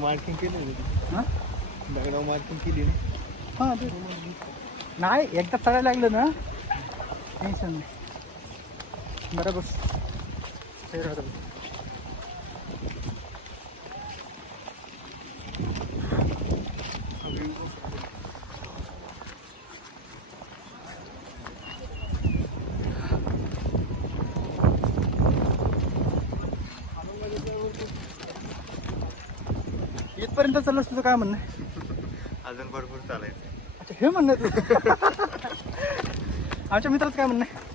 Marking केली हां दगडावर मार्किंग केली ना. हां ते नाही एकदा चढायला लागलं ना टेन्शन नाही. बरोबर ते राहतं. इथपर्यंत चाललंस तुझं काय म्हणणं आहे? अजून भरपूर चालायचं. अच्छा हे म्हणणं आहे तुझं. आमच्या मित्राचं काय म्हणणं आहे?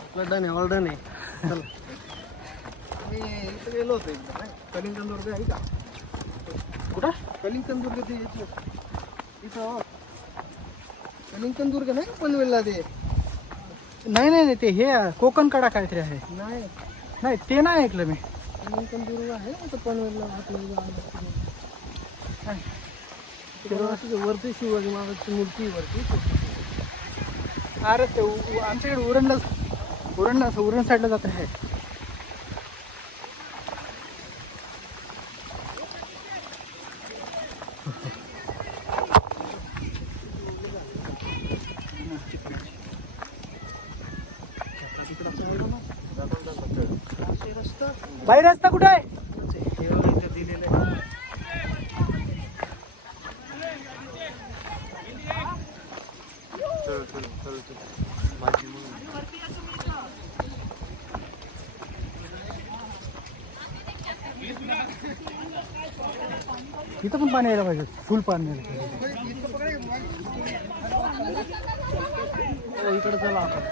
आपलं डन आहे ऑल डन आहे. चला मी इथं गेलो होतो एकदा नाही कलिंगन दुर्ग आहे का? कुठं? कलिंगन दुर्ग ते इथं कलिंगन दुर्ग नाही का पनवेलला ते? नाही नाही नाही ते हे कोकण कडा काहीतरी आहे. नाही नाही ते नाही ऐकलं मी. कलिंगन दुर्ग आहे ना पनवेलला वरती शिवाजी महाराजची मूर्ती वरती. अरे ते आमच्याकडे उरण साईडला जात आहे. बाई रस्ता कुठे आहे? दिलेलं आहे. माझी इथं पण पाणी यायला पाहिजे. फुल पाणी यायला पाहिजे. इकडे चला आपण.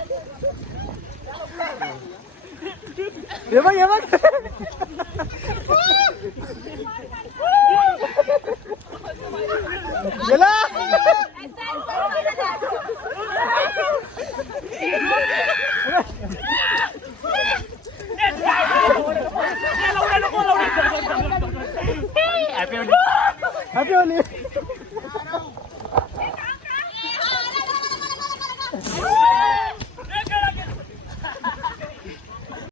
हे बघ हे बघ.